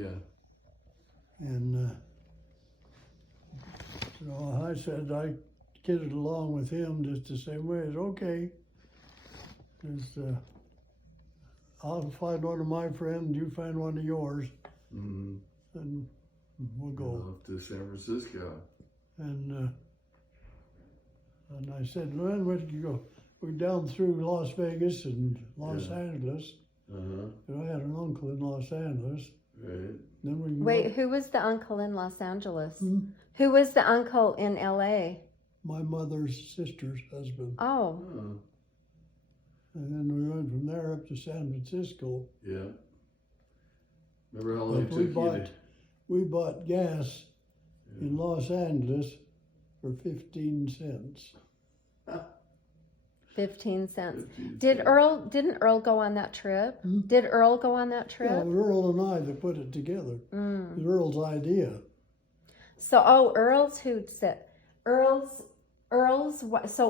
Yeah. And so I said I kidded along with him just the same way. It's okay. Just, I'll find one of my friends, you find one of yours, Mm-hmm. and we'll go. Off to San Francisco. And I said, when would you go? We're down through Las Vegas and Los Angeles. Uh-huh. And I had an uncle in Los Angeles. Right. Then we Wait, who was the uncle in Los Angeles? Hmm? Who was the uncle in LA? My mother's sister's husband. Oh, Oh. And then we went from there up to San Francisco. Yeah. Remember how long it But took you to... we bought gas in Los Angeles for 15 cents. 15 cents. 15 Didn't Earl go on that trip? Hmm? Did Earl go on that Yeah, trip? it was Earl and I that put it together. Mm. It was Earl's idea. So, Earl's who said, so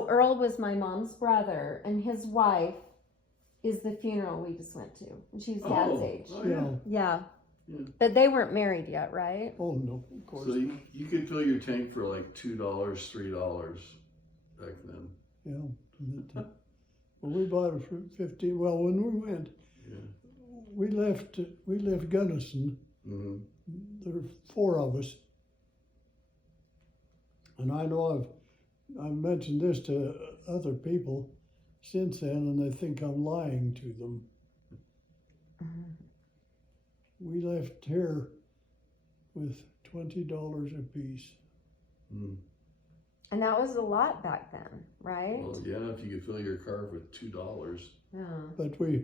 Earl was my mom's brother, and his wife is the funeral we just went to. And she's dad's age. Oh, yeah. Yeah. Yeah. But they weren't married yet, right? Oh, no, of course. So you could fill your tank for like $2, $3 back then. Yeah. Well, we bought it for 15. Well, when we went, Yeah. we left Gunnison. Mm-hmm. There were 4 of us. And I know I've mentioned this to other people since then, and they think I'm lying to them. We left here with $20 apiece. Mm. And that was a lot back then, right? Well, yeah, if you could fill your car with $2. Yeah. But Yeah.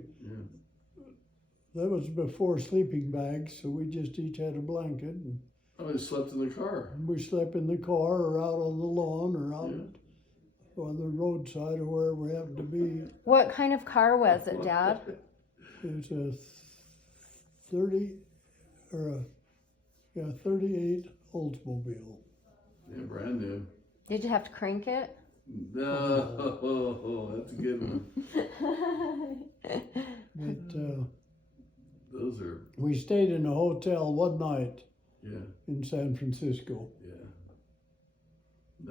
that was before sleeping bags, so we just each had a blanket. And Oh, I slept in the car. we slept in the car or out on the lawn or out Yeah. on the roadside or wherever we happened to be. What kind of car was it, Dad? It was a 38 Oldsmobile. Yeah, brand new. Did you have to crank it? No, that's a good one. But Those are, we stayed in a hotel one night yeah, in San Francisco. yeah.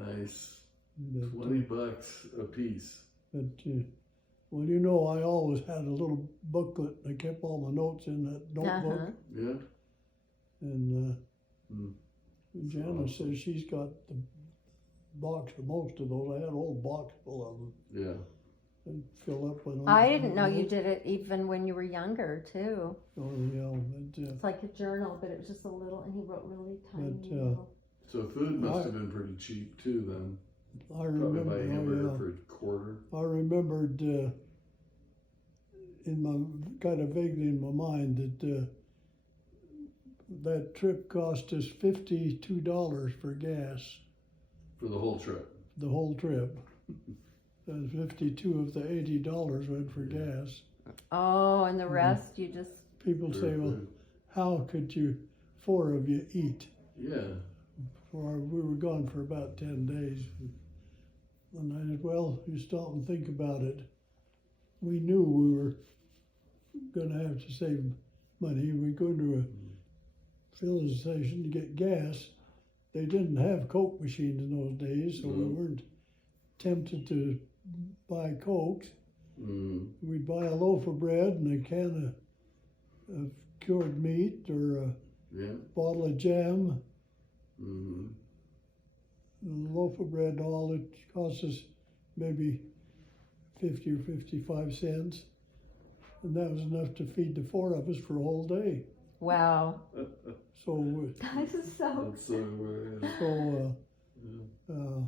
Nice. But, $20 a piece. well, you know, I always had a little booklet. I kept all my notes in that notebook. Uh-huh. Yeah. And Mm. Janice says she's got the box of most of those. I had a whole box full of them. Yeah. And fill up with them. I didn't know you did it even when you were younger, too. Oh, yeah. But, It's like a journal, but it was just a little, and he wrote really tiny. But, little. So food must have been pretty cheap too then. I Probably remember. buy a Oh, hamburger yeah. for a quarter. I remembered in my kind of vaguely in my mind that that trip cost us $52 for gas, For the whole trip. the whole trip. And 52 of the $80 went for gas. Oh, and the rest you just. People For say, well, food. how could you, 4 of you eat? Yeah. We were gone for about 10 days. And I said, well, you stop and think about it. We knew we were going to have to save money. We go to a filling station to get gas. They didn't have Coke machines in those days, so we No. weren't tempted to buy Cokes. Mm. We'd buy a loaf of bread and a can of cured meat or a Yeah. bottle of jam. Mm-hmm. And a loaf of bread, all it cost us maybe 50 or 55 cents. And that was enough to feed the 4 of us for a whole day. Wow. So, That is so. That's so weird. so, Yeah.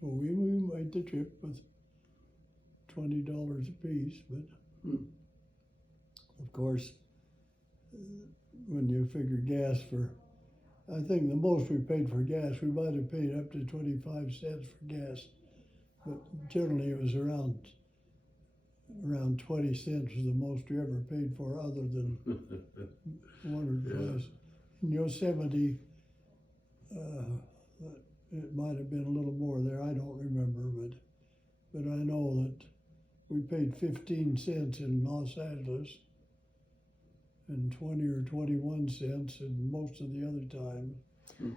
so we made the trip with $20 apiece. But Hmm. of course, when you figure gas for, I think the most we paid for gas, we might have paid up to 25 cents for gas. But generally it was around 20 cents was the most we ever paid for, other than one or Yeah. twice. In Yosemite, it might have been a little more there. I don't remember, but I know that we paid 15 cents in Los Angeles, and 20 or 21 cents, and most of the other time.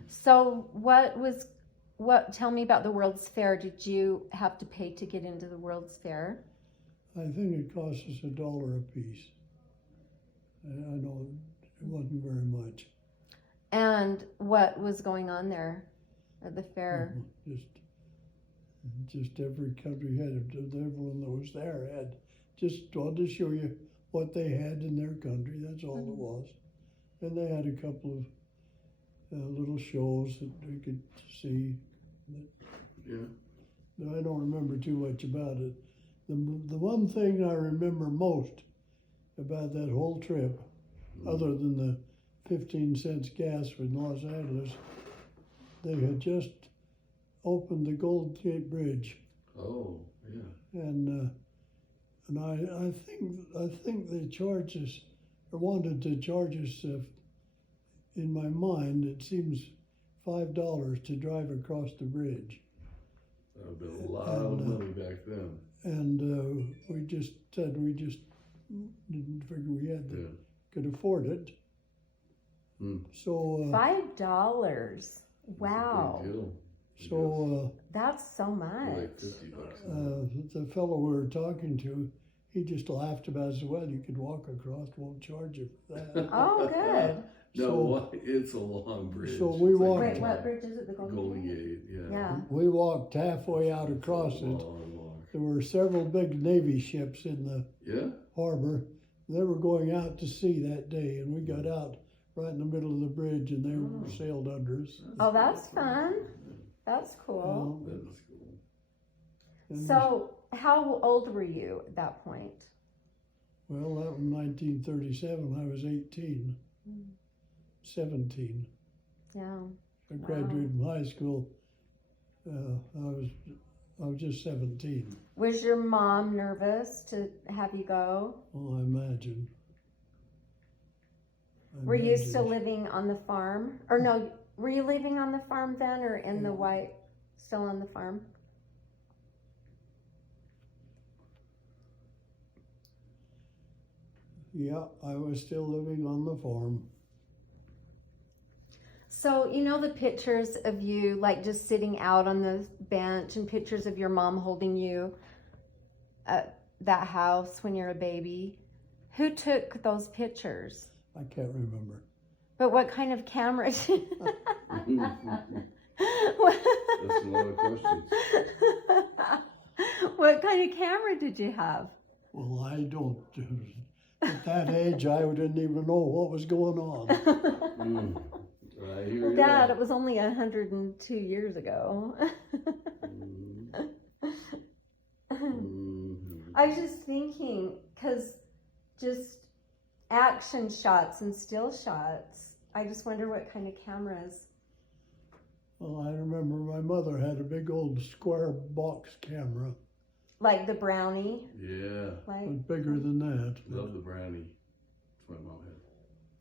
So tell me about the World's Fair. Did you have to pay to get into the World's Fair? I think it cost us $1 a piece. I know it wasn't very much. And what was going on there at the fair? Just every country had, everyone that was there had, just wanted to show you what they had in their country, that's all it was. And they had a couple of little shows that we could see. Yeah. But I don't remember too much about it. The one thing I remember most about that whole trip, other than the 15 cents gas in Los Angeles, they had just opened the Golden Gate Bridge, Oh, yeah. and I think they charged us, or wanted to charge us. In my mind, it seems $5 to drive across the bridge. That would have been a lot of money back then. And we just said we just didn't figure we had could afford it. So $5. Wow. Big deal. so That's so much. Like $50. the fellow we were talking to, he just laughed about it. Said, well, you could walk across, won't charge you for that. Oh, good. No, it's a long bridge. So we It's like walked- Wait, what bridge is it? The Golden Gate, yeah. Yeah. We walked halfway out across it. Long walk. There were several big Navy ships in the Yeah? harbor. They were going out to sea that day, and we got out right in the middle of the bridge, and they sailed under us. Oh, that's fun. That's cool. That is cool. And So, how old were you at that point? well, that was 1937. I was 18, 17. Yeah. I graduated from high school. I was just 17. Was your mom nervous to have you go? Well, I imagine. Were you still living on the farm? Or no, were you living on the farm then, or in the still on the farm? Yeah, I was still living on the farm. So, you know the pictures of you, like just sitting out on the bench, and pictures of your mom holding you at that house when you're a baby? Who took those pictures? I can't remember. But what kind of camera did That's a lot of questions. What kind of camera did you have? Well, I don't. At that age, I didn't even know what was going on. I hear you. Dad, it was only 102 years ago. I was just thinking, because just action shots and still shots, I just wonder what kind of cameras. Well, I remember my mother had a big old square box camera. Like the Brownie? Yeah. It Like was bigger than that. Love the brownie. That's my mom had.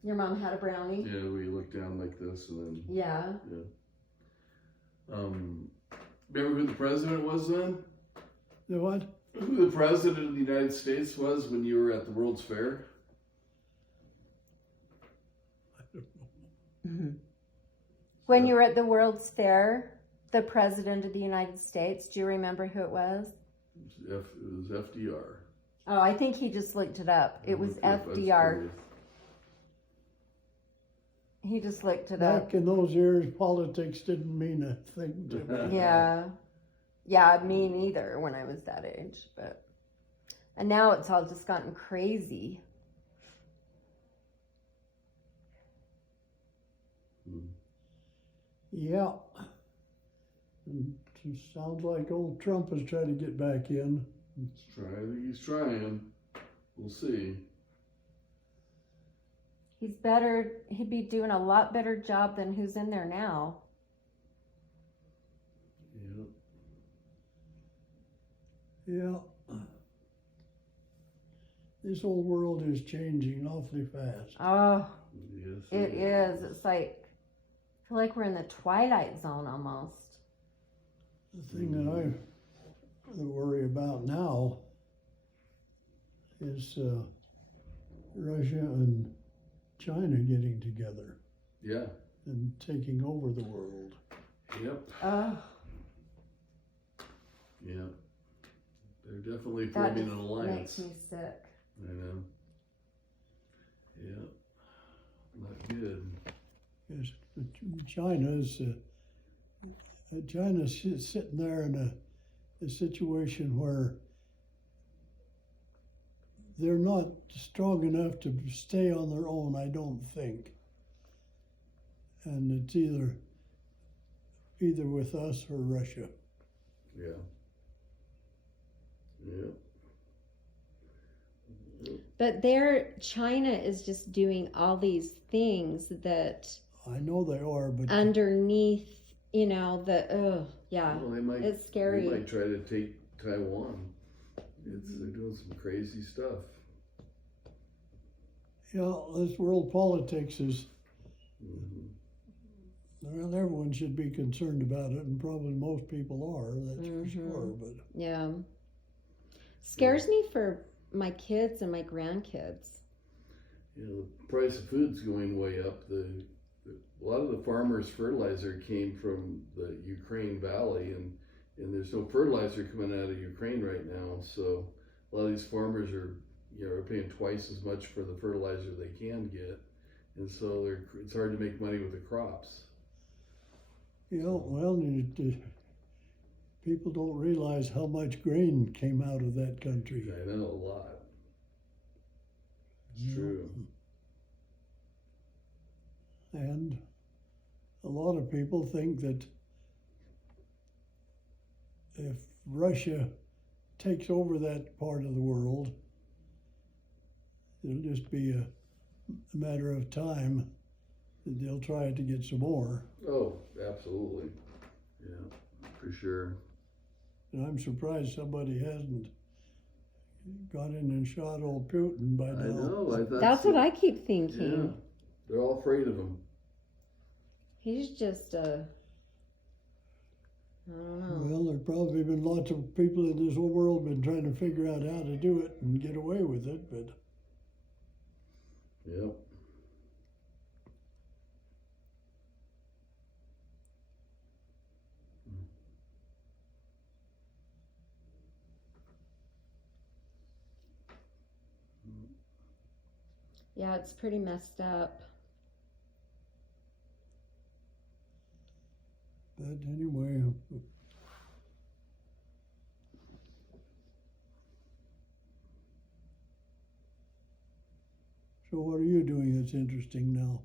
your mom had a Brownie? Yeah, we look down like this and then. Yeah. Remember who the president was then? The what? Who the president of the United States was when you were at the World's Fair? When you were at the World's Fair, the President of the United States, do you remember who it was? It was FDR. Oh, I think he just looked it up. It was I was FDR. curious. He just looked it up. Back in those years, politics didn't mean a thing to me. Yeah. Yeah, me neither when I was that age. And now it's all just gotten crazy. Yeah. And it sounds like old Trump is trying to get back in. I think he's trying. We'll see. He'd be doing a lot better job than who's in there now. Yeah. Yeah. This whole world is changing awfully fast. Oh, Yes. it is. It's like, I feel like we're in the twilight zone almost. The thing that I worry about now is Russia and China getting together Yeah. and taking over the world. Yep. Oh, Yeah. They're definitely that forming just an alliance. makes me sick. I know. Yeah. Not good. Yes, but China's sitting there in a situation where they're not strong enough to stay on their own, I don't think. And it's either with us or Russia. Yeah. Yeah. But China is just doing all these things that I know they are, but underneath, yeah, Well, they might. it's scary. They might try to take Taiwan. They're doing some crazy stuff. this world politics is, Hmm. well, everyone should be concerned about it, and probably most people are, that's for Mhm. sure, but Yeah. Scares me for my kids and my grandkids. The price of food's going way up. A lot of the farmers' fertilizer came from the Ukraine Valley, and there's no fertilizer coming out of Ukraine right now. So a lot of these farmers are paying twice as much for the fertilizer they can get, and so it's hard to make money with the crops. people don't realize how much grain came out of that country. I know a lot. It's true. And a lot of people think that if Russia takes over that part of the world, it'll just be a matter of time that they'll try to get some more. Oh, absolutely. Yeah, for sure. And I'm surprised somebody hasn't got in and shot old Putin by now. I know. I thought That's so. what I keep thinking. Yeah, they're all afraid of him. He's just I don't know. Well, there's probably been lots of people in this whole world been trying to figure out how to do it and get away with it, but Yep. Yeah, it's pretty messed up. anyway, so what are you doing that's interesting now?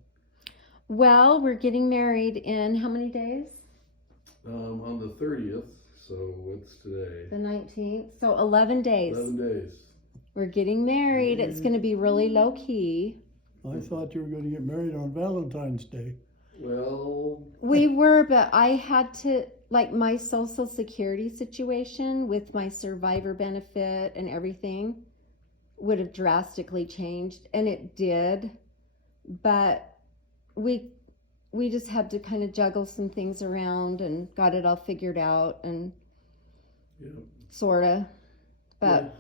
Well, we're getting married in how many days? On the 30th, so what's today? The 19th. So 11 days. 11 days. We're getting married. It's going to be really low key. I thought you were going to get married on Valentine's Day. Well, We were, but I had to, like, my Social Security situation with my survivor benefit and everything would have drastically changed, and it did. But we just had to kind of juggle some things around and got it all figured out and yeah. sorta. But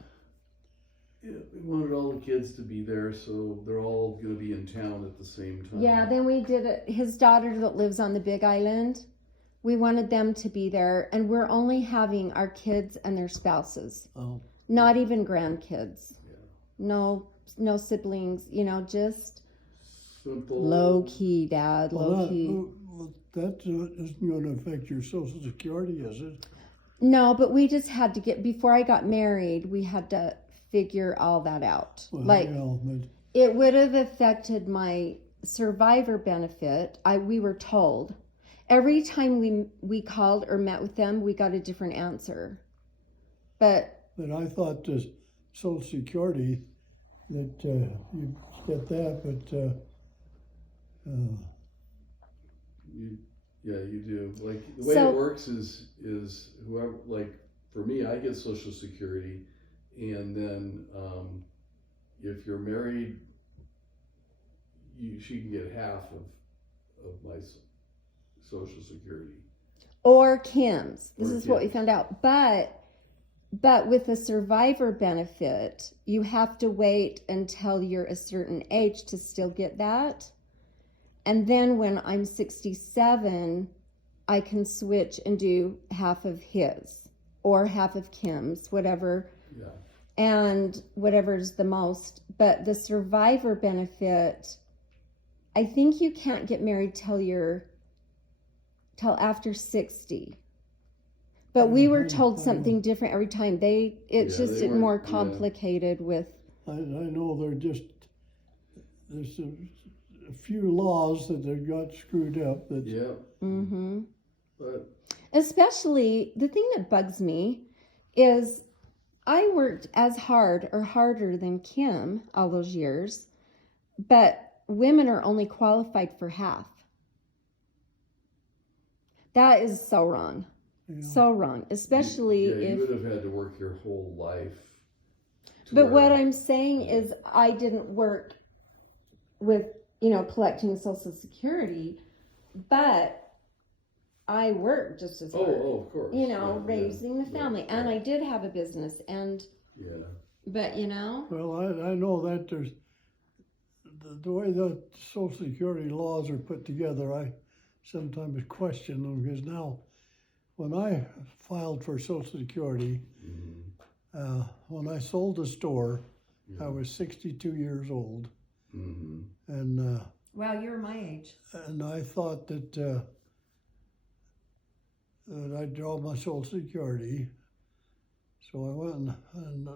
Yeah, we wanted all the kids to be there, so they're all going to be in town at the same time. yeah, then we did it. His daughter that lives on the Big Island, we wanted them to be there, and we're only having our kids and their spouses, Oh, not even grandkids. Yeah. No siblings, just Simple. low key, Dad, low key. That isn't going to affect your Social Security, is it? No, but we just had to before I got married, we had to figure all that out. Well, Like, yeah, but it would have affected my survivor benefit. We were told every time we called or met with them, we got a different answer. But I thought the Social Security that you get that, but You do. Like the way So- it works is whoever, like for me, I get Social Security, and then if you're married, she can get half of my Social Security. or Kim's. This Or is what we Kim's. found out. But But with a survivor benefit, you have to wait until you're a certain age to still get that. And then when I'm 67, I can switch and do half of his or half of Kim's, whatever. Yeah. And whatever's the most. But the survivor benefit, I think you can't get married till after 60. But we were told something different every time. It's Yeah, just they more weren't- yeah. complicated with. I know there's a few laws that they got screwed up that Yeah. Mm-hmm. But Especially the thing that bugs me is I worked as hard or harder than Kim all those years, but women are only qualified for half. That is so wrong. So wrong, especially you if. would have had to work your whole life. to But where- what I'm saying is, I didn't work with, collecting Social Security, but I worked just as hard. Oh, of course. Yeah, raising the yeah, family. And yeah. I did have a business. Yeah. But, Well, I know that there's the way the Social Security laws are put together. I sometimes question them because now, when I filed for Social Security, Mm-hmm. when I sold the store, Yeah. I was 62 years old, Mm-hmm. and well, you're my age. I thought that I'd draw my Social Security, so I went and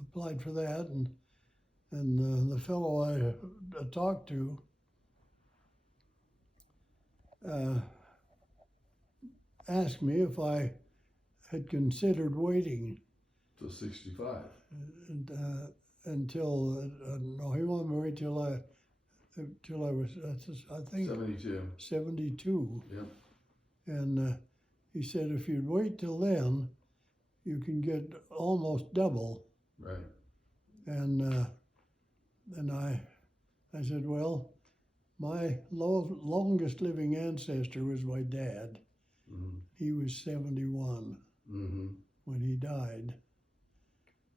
applied for that, and the fellow I talked to asked me if I had considered waiting So 65. until no, he wanted me to wait till I was I think 72. 72, Yep. and he said if you'd wait till then, you can get almost double. Right. And I said, well, my longest living ancestor was my dad. Mm-hmm. He was 71 Mm-hmm. when he died.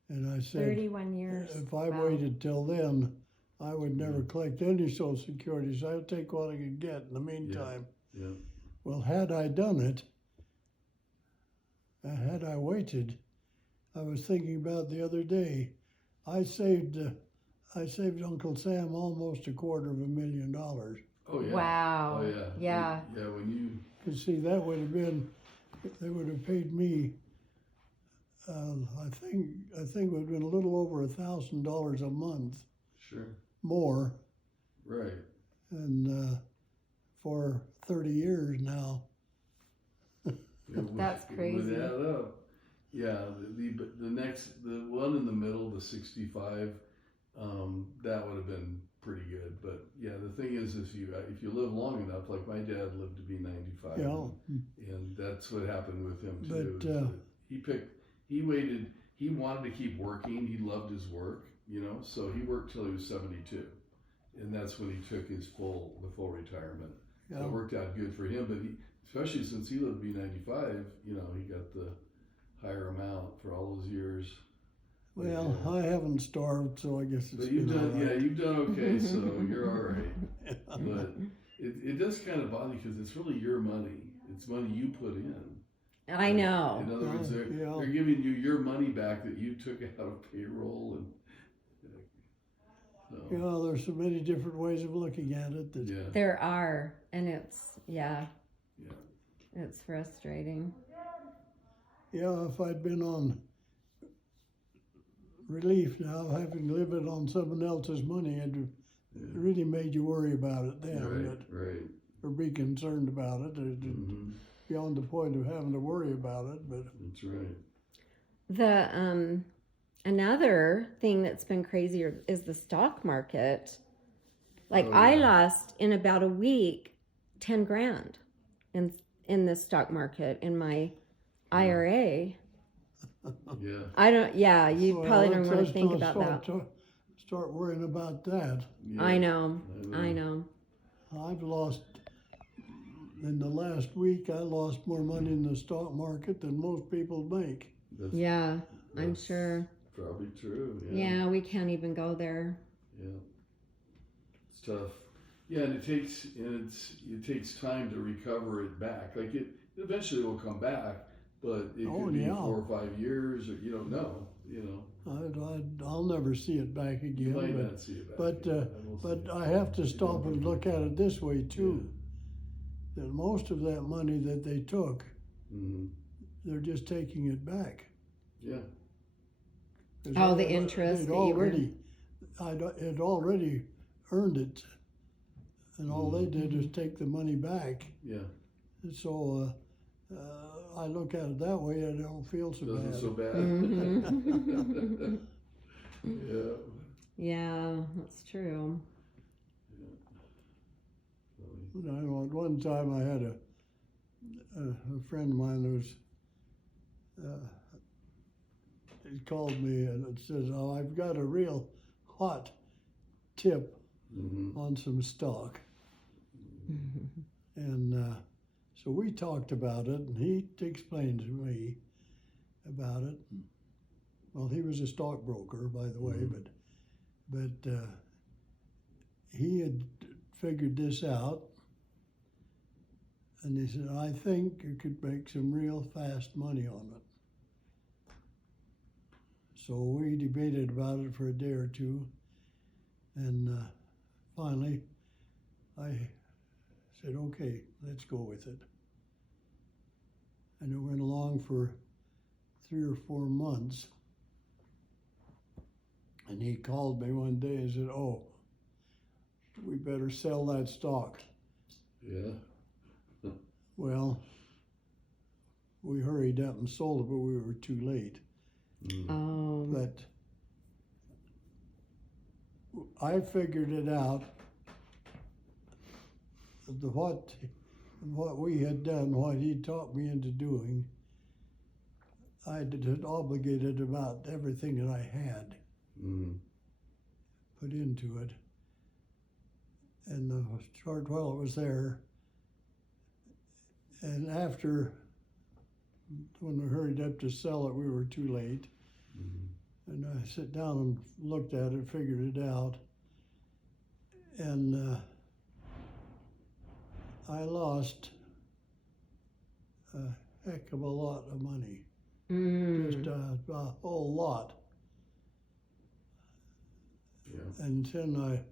And I said, 31 years. if I Wow. waited till then, I would never collect any Social Security, so I'd take what I could get in the meantime. Yeah. Well, had I done it, had I waited, I was thinking about the other day, I saved Uncle Sam almost $250,000. Oh yeah. Wow. Oh yeah. Yeah. Yeah. When you. Because see, that would have been, they would have paid me, I think it would have been a little over $1,000 a month Sure. more, Right. and for 30 years now. That's crazy. Would add up. Yeah. The one in the middle, the 65, that would have been pretty good. But yeah, the thing is if you live long enough, like my dad lived to be 95. Yeah. And that's what happened with him too. But, is that he waited. He wanted to keep working. He loved his work, so he worked till he was 72, and that's when he took the full retirement. So it worked out good for him. But especially since he lived to be 95, he got the higher amount for all those years. Well, I haven't starved, so I guess it's But you've been done, all right. you've done okay, so you're all right. But it does kind of bother you because it's really your money. It's money you put in. I know. In other words, they're Yeah. giving you your money back that you took out of payroll, and so, There's so many different ways of looking at it that yeah, There are. And it's yeah, it's frustrating. if I'd been on relief now, having lived on someone else's money, it really made you worry about it then, right. or be concerned about it, Mm-hmm. beyond the point of having to worry about it. But That's right. The another thing that's been crazier is the stock market. Like Oh, I yeah. lost in about a week $10,000 in the stock market in my IRA. Yeah, I don't. Yeah, you well, probably don't really let's think not about that. Start worrying about that. yeah. I know. I know. I've lost, in the last week, I lost more money in the stock market than most people make. That's, Yeah. I'm That's sure. Probably true. Yeah, we can't even go there. Yeah. It's tough. Yeah, and it takes time to recover it back. Like it eventually will come back, but it Oh, could be yeah. 4 or 5 years, or you don't know. I'll never see it back You might again, not see it back. but again. I will but say. I have to stop and look at it this way too. That most of that money that they took, Mhm. they're just taking it back. Yeah. 'Cause Oh, the they'd interest that you were- already, had already earned it, and all they did was take the money back. Yeah. And so I look at it that way, I don't feel so Doesn't bad. so bad. Mhm. Yeah. Yeah, that's true. You know, at one time I had a friend of mine who was, he called me and it says, "Oh, I've got a real hot tip Mhm. on some stock." And so we talked about it, and he explained to me about it. Well, he was a stockbroker, by the way, Mhm. but he had figured this out, and he said, "I think you could make some real fast money on it." So we debated about it for a day or two, and finally I said, "Okay, let's go with it." And it went along for 3 or 4 months. And he called me one day and said, "Oh, we better sell that stock." Yeah. Well, we hurried up and sold it, but we were too late. Mhm. Oh, But I figured it out. What we had done, what he taught me into doing, I had obligated about everything that I had Mhm. put into it. And the short while it was there, and after, when we hurried up to sell it, we were too late. Mhm. And I sat down and looked at it, figured it out, and I lost a heck of a lot of money, just a whole lot. Yeah. And then I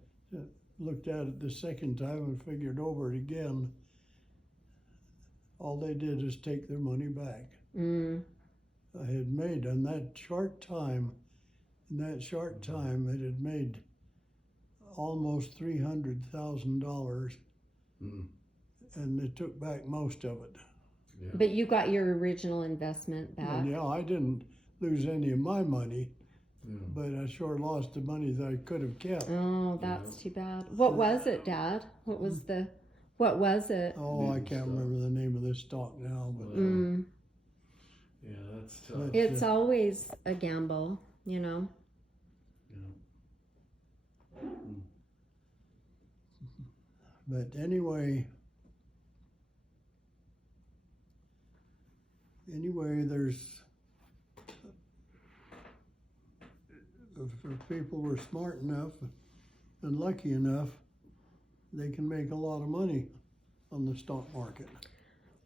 looked at it the second time and figured over it again. All they did is take their money back. I had made in that short time, it had made almost $300,000, Mhm. and they took back most of it. Yeah. but you got your original investment back. And yeah, I didn't lose any of my money, Yeah. but I sure lost the money that I could have kept. Oh, that's too bad. What was it, Dad? What was it? Oh, I Big can't stock. remember the name of this stock now, but Mm. Yeah, that's tough. But- It's always a gamble, you know. Yeah. But anyway, there's, if people were smart enough and lucky enough, they can make a lot of money on the stock market.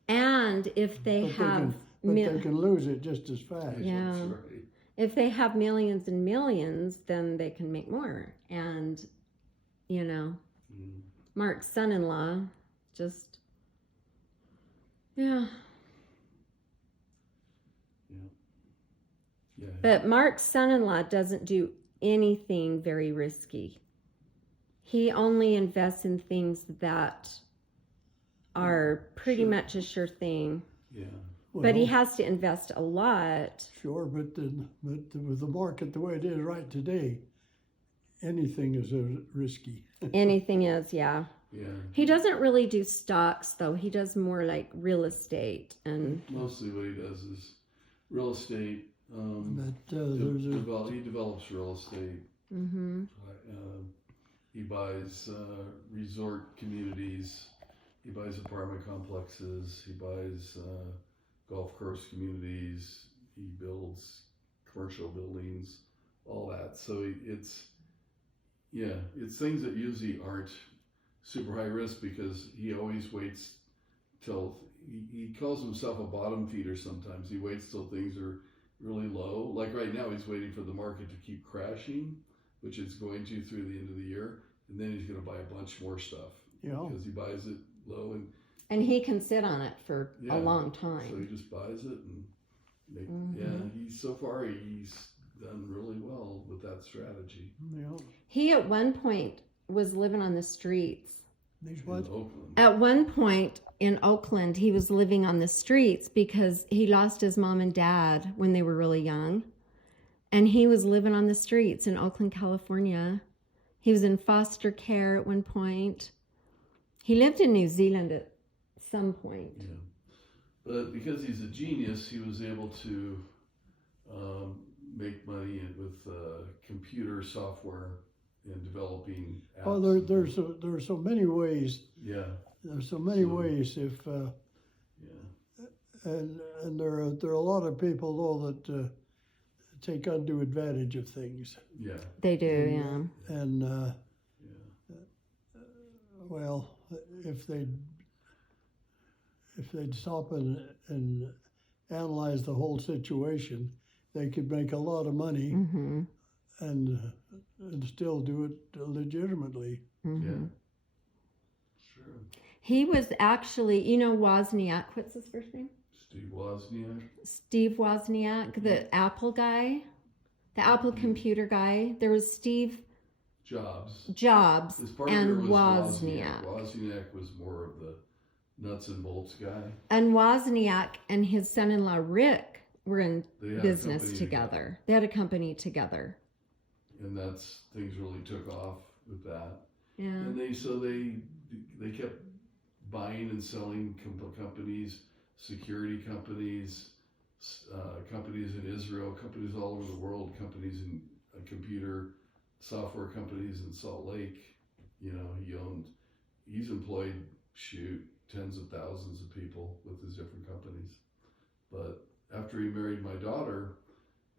And if they But have they can lose it just as fast. Yeah. That's right. if they have millions and millions, then they can make more. And you know, Mhm. Mark's son-in-law just yeah. Yeah. But Mark's son-in-law doesn't do anything very risky. He only invests in things that are pretty Sure. much a sure thing. Yeah. But he Well, has to invest a lot. Sure, but with the market the way it is right today, anything is risky. Anything is, yeah. Yeah. He doesn't really do stocks though. He does more like real estate and Mostly what he does is real estate. But He develops real estate. mhm. He buys resort communities. He buys apartment complexes. He buys golf course communities. He builds commercial buildings, all that. So it's things that usually aren't super high risk because he always waits till he calls himself a bottom feeder sometimes. He waits till things are really low. Like right now, he's waiting for the market to keep crashing, which it's going to through the end of the year, and then he's going to buy a bunch more stuff because he buys it low And he can sit on it for Yeah. a long so time. he just buys it and Mhm. he's done really well with that strategy Yeah. He at one point was living on the streets. These in what? Oakland. At one point in Oakland, he was living on the streets because he lost his mom and dad when they were really young. And he was living on the streets in Oakland, California. He was in foster care at one point. He lived in New Zealand at some point. Yeah. But because he's a genius, he was able to make money with computer software and developing apps. Oh, there's so many ways. Yeah, There's so many So- ways. If yeah, and there are a lot of people though that take undue advantage of things. yeah, They do, yeah. And yeah. well, if they'd stop and analyze the whole situation, they could make a lot of money Mm-hmm. and still do it legitimately. Mm-hmm. Yeah. Sure. He was actually, Wozniak, what's his first name? Steve Wozniak. Steve Wozniak, the Apple guy, the Apple computer guy. There was Steve Jobs His partner and was Wozniak. Wozniak was more of the nuts and bolts guy. And Wozniak and his son-in-law Rick were in They had a business company together. They had a company together. and things really took off with that. Yeah. And they kept buying and selling companies, security companies, companies in Israel, companies all over the world, companies in computer software companies in Salt Lake. He's employed tens of thousands of people with his different companies. But after he married my daughter,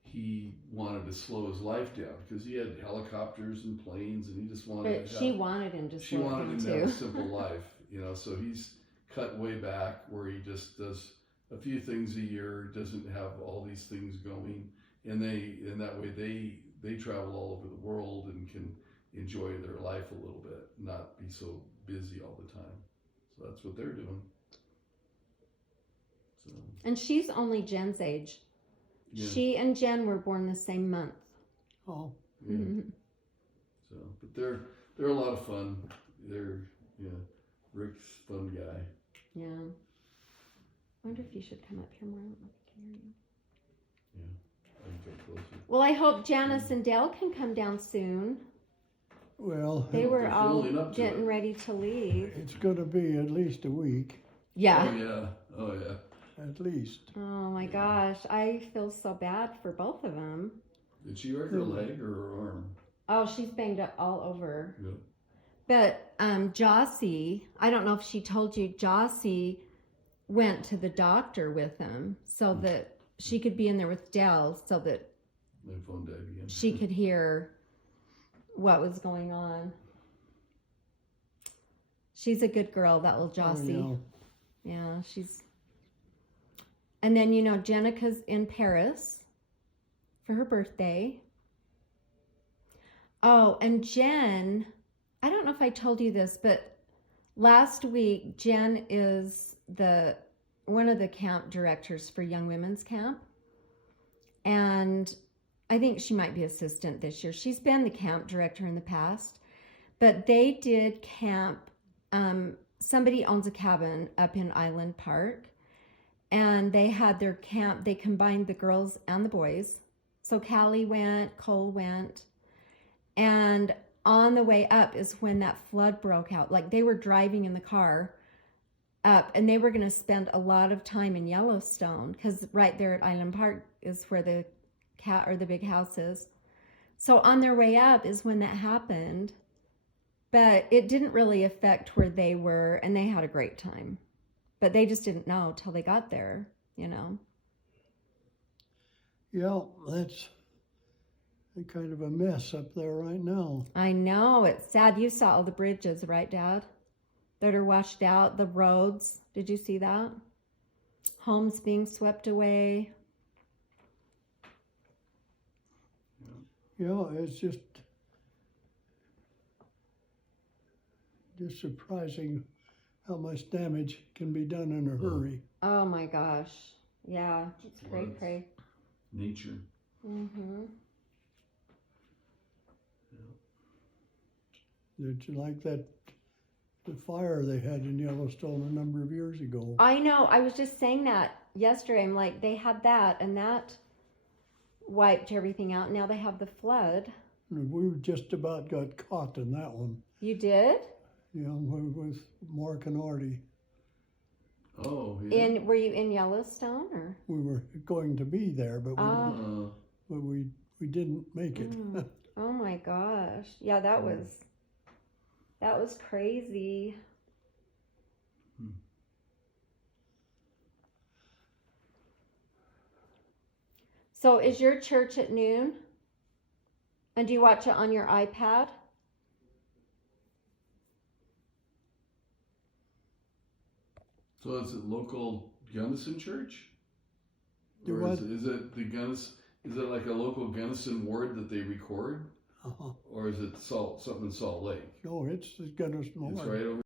he wanted to slow his life down because he had helicopters and planes, and he just wanted. But she wanted him to She slow wanted down him to have a too. simple life, So he's cut way back where he just does a few things a year, doesn't have all these things going, and that way they travel all over the world and can enjoy their life a little bit, not be so busy all the time. So that's what they're doing. So And she's only Jen's age. yeah, She and Jen were born the same month. Oh, yeah. Mhm. So, but they're a lot of fun. Rick's a fun guy. Yeah. I wonder if you should come up here more. I don't know if I can hear you. I can get closer. Well, I hope Janice and Dale can come down soon. well, They were They're all feeling up to getting it. ready to leave. it's going to be at least a week, Yeah. Oh yeah. at least. Oh my gosh, I feel so bad for both of them. Did she hurt her leg or her arm? Oh, she's banged up all over. Yeah. But Jossie, I don't know if she told you, Jossie went to the doctor with him so that she could be in there with Dell so that My phone died again. she could hear what was going on. She's a good girl, that little Jossie. Oh, Yeah, she's. And then, Jenica's in Paris for her birthday. Oh, and Jen, I don't know if I told you this, but last week, Jen is one of the camp directors for Young Women's Camp. And I think she might be assistant this year. She's been the camp director in the past. But they did camp. Somebody owns a cabin up in Island Park, and they had their camp. They combined the girls and the boys. So Callie went, Cole went, and on the way up is when that flood broke out. Like they were driving in the car up, and they were going to spend a lot of time in Yellowstone because right there at Island Park is where the big house is. So on their way up is when that happened. But it didn't really affect where they were, and they had a great time. But they just didn't know till they got there, Yeah, that's a kind of a mess up there right now. I know, it's sad. You saw all the bridges, right, Dad? That are washed out, the roads. Did you see that? Homes being swept away. Yeah, it's just surprising how much damage can be done in a hurry. Oh my gosh. Yeah, it's cray Floods. cray. Nature. Mm-hmm. It's like the fire they had in Yellowstone a number of years ago. I know. I was just saying that yesterday. I'm like, they had that, and that wiped everything out. Now they have the flood. We just about got caught in that one. You did? You know, with Mark and Artie. Oh, yeah. Were you in Yellowstone or? We were going to be there, but Oh. we didn't make it. Mm. Oh my gosh. Yeah, that was crazy. So is your church at noon? And do you watch it on your iPad? So is it local Gunnison church? Do Or what? is it the Gunnison, is it like a local Gunnison ward that they record? Uh-huh. Or is it something in Salt Lake? Oh, it's Gunnison It's Ward. right over